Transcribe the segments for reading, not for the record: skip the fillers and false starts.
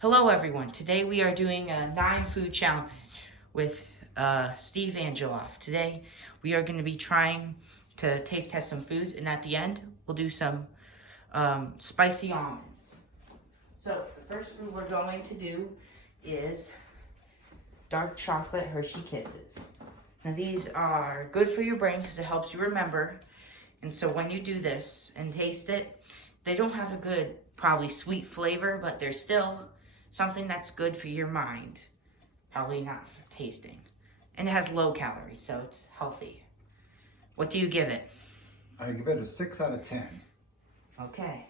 Hello everyone, today we are doing a 9 food challenge with Steve Angeloff. Today we are going to be trying to taste test some foods, and at the end we'll do some spicy almonds. So the first food we're going to do is dark chocolate Hershey Kisses. Now these are good for your brain because it helps you remember, and so when you do this and taste it, they don't have a good probably sweet flavor, but they're still something that's good for your mind. Probably not for tasting. And it has low calories, so it's healthy. What do you give it? I give it a 6 out of 10. Okay.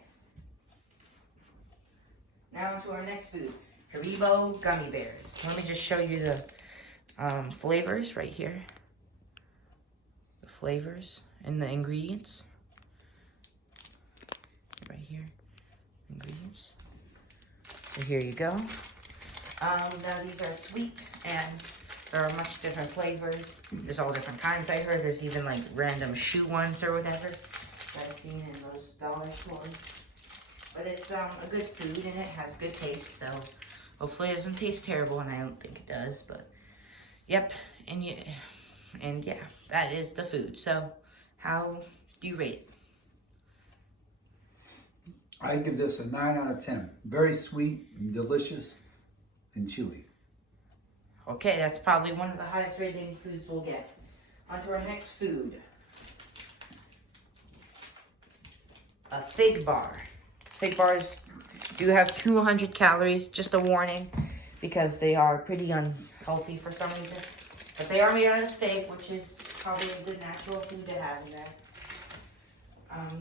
Now to our next food. Haribo Gummy Bears. Let me just show you the flavors right here. The flavors and the ingredients. Right here. Ingredients. So here you go. Now these are sweet and there are much different flavors. There's all different kinds. I heard there's even like random shoe ones or whatever that I've seen in those dollar stores. But it's a good food and it has good taste, so hopefully it doesn't taste terrible, and I don't think it does. But yep, and yeah, that is the food. So how do you rate it? I give this a 9 out of 10. Very sweet, delicious, and chewy. Okay, that's probably one of the highest rating foods we'll get. On to our next food. A fig bar. Fig bars do have 200 calories, just a warning, because they are pretty unhealthy for some reason. But they are made out of fig, which is probably a good natural food to have in there.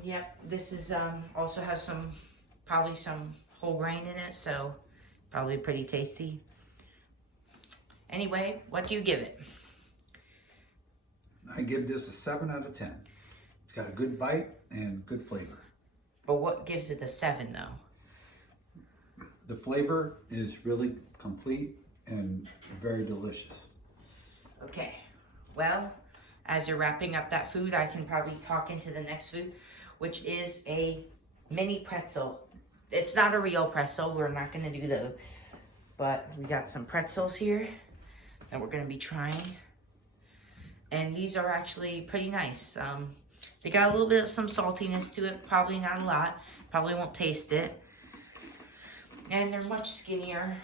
Yep, this is also has probably some whole grain in it, so probably pretty tasty. Anyway, what do you give it? I give this a 7 out of 10. It's got a good bite and good flavor. But what gives it a 7 though? The flavor is really complete and very delicious. Okay, well, as you're wrapping up that food, I can probably talk into the next food, which is a mini pretzel. It's not a real pretzel. We're not going to do those. But we got some pretzels here that we're going to be trying. And these are actually pretty nice. They got a little bit of some saltiness to it. Probably not a lot. Probably won't taste it. And they're much skinnier.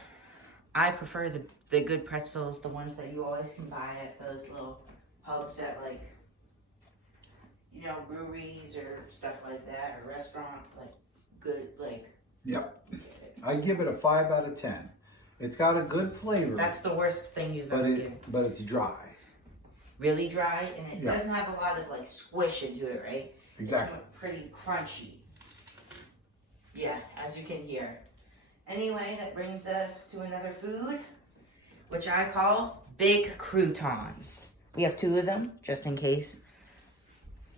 I prefer the good pretzels, the ones that you always can buy at those little pubs at, like, you know, breweries or stuff like that, or restaurant, like, good, like. Yep. I give it a 5 out of 10. It's got a good flavor. That's the worst thing you've ever given. But it's dry. Really dry, and it doesn't have a lot of, like, squish into it, right? Exactly. It's pretty crunchy. Yeah, as you can hear. Anyway, that brings us to another food, which I call big croutons. We have 2 of them, just in case.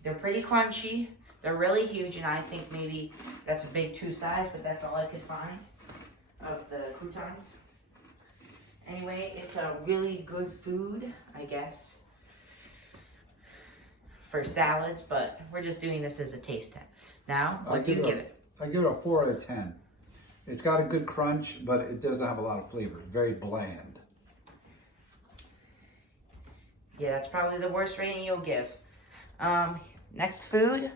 They're pretty crunchy. They're really huge, and I think maybe that's a big 2 size, but that's all I could find of the croutons. Anyway, it's a really good food, I guess, for salads, but we're just doing this as a taste test. Now, what do you give it? I give it a 4 out of 10. It's got a good crunch, but it doesn't have a lot of flavor. Very bland. Yeah, that's probably the worst rating you'll give. Next food,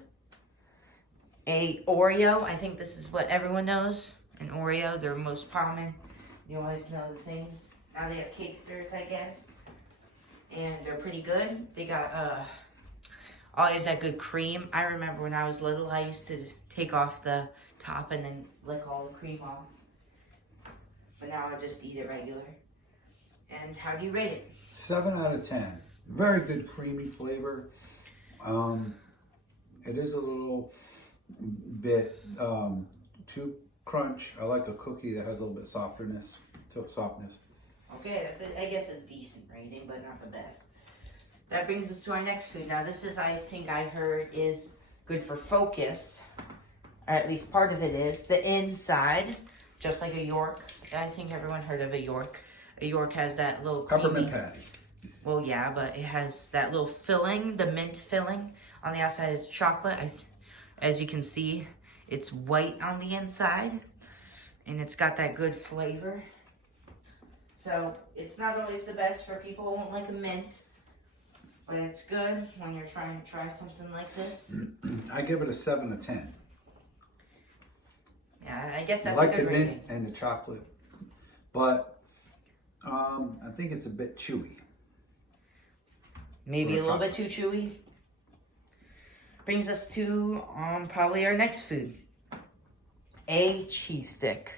a Oreo. I think this is what everyone knows. An Oreo, they're most common. You always know the things. Now they have Cakesters, I guess. And they're pretty good. They got always that good cream. I remember when I was little, I used to take off the top and then lick all the cream off. But now I just eat it regular. And how do you rate it? 7 out of 10. Very good creamy flavor. It is a little bit too crunch. I like a cookie that has a little bit softness. Okay, that's I guess a decent rating, but not the best. That brings us to our next food. Now this is, I think I heard, is good for focus. Or at least part of it is. The inside, just like a York. I think everyone heard of a York. A York has that little Peppermint patty. Well, yeah, but it has that little filling, the mint filling. On the outside is chocolate. As you can see, it's white on the inside. and it's got that good flavor. So it's not always the best for people who won't like a mint, but it's good when you're trying to try something like this. I give it a 7 of 10. Yeah, I guess I that's like a the good mint rating. and the chocolate, but I think it's a bit chewy. Maybe a little bit too chewy. Brings us to probably our next food. A cheese stick.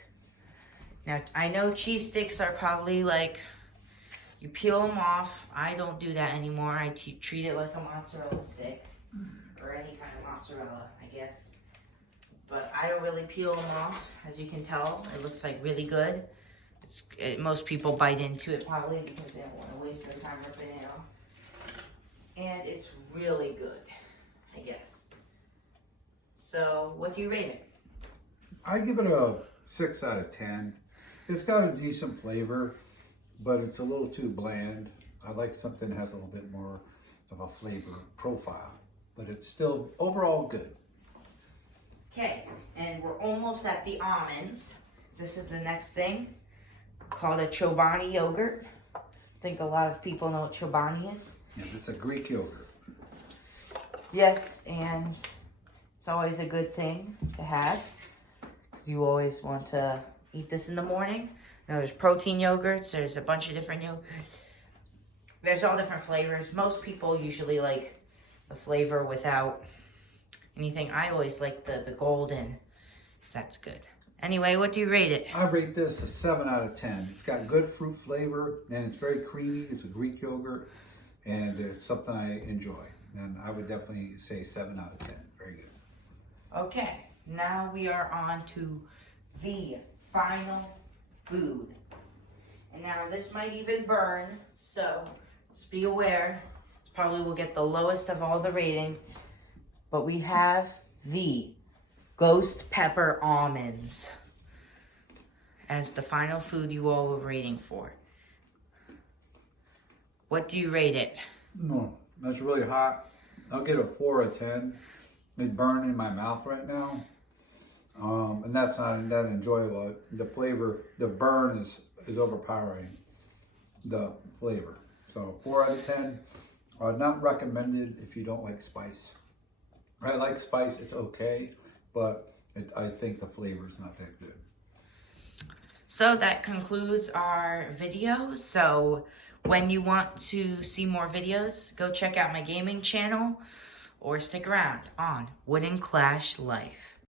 Now, I know cheese sticks are probably like, you peel them off. I don't do that anymore. I treat it like a mozzarella stick. Or any kind of mozzarella, I guess. But I don't really peel them off. As you can tell, it looks like really good. Most people bite into it probably because they don't want to waste their time ripping it off. And it's really good, I guess. So, what do you rate it? I give it a 6 out of 10. It's got a decent flavor, but it's a little too bland. I like something that has a little bit more of a flavor profile, but it's still overall good. Okay, and we're almost at the almonds. This is the next thing, called a Chobani yogurt. I think a lot of people know what Chobani is. Yeah, this is a Greek yogurt. Yes, and it's always a good thing to have. You always want to eat this in the morning. Now, there's protein yogurts. There's a bunch of different yogurts. There's all different flavors. Most people usually like the flavor without anything. I always like the golden, because that's good. Anyway, what do you rate it? I rate this a 7 out of 10. It's got good fruit flavor, and it's very creamy. It's a Greek yogurt, and it's something I enjoy. And I would definitely say 7 out of 10. Very good. Okay, now we are on to the final food. And now this might even burn, so just be aware. This probably will get the lowest of all the ratings. But we have the ghost pepper almonds as the final food you all were rating for. What do you rate it? No, that's really hot. I'll get a 4 out of 10. It's burning in my mouth right now. And that's not that enjoyable. The flavor, the burn is overpowering the flavor. So 4 out of 10. Not recommended if you don't like spice. I like spice, it's okay, but I think the flavor is not that good. So that concludes our video. So when you want to see more videos, go check out my gaming channel or stick around on Wooden Clash Life.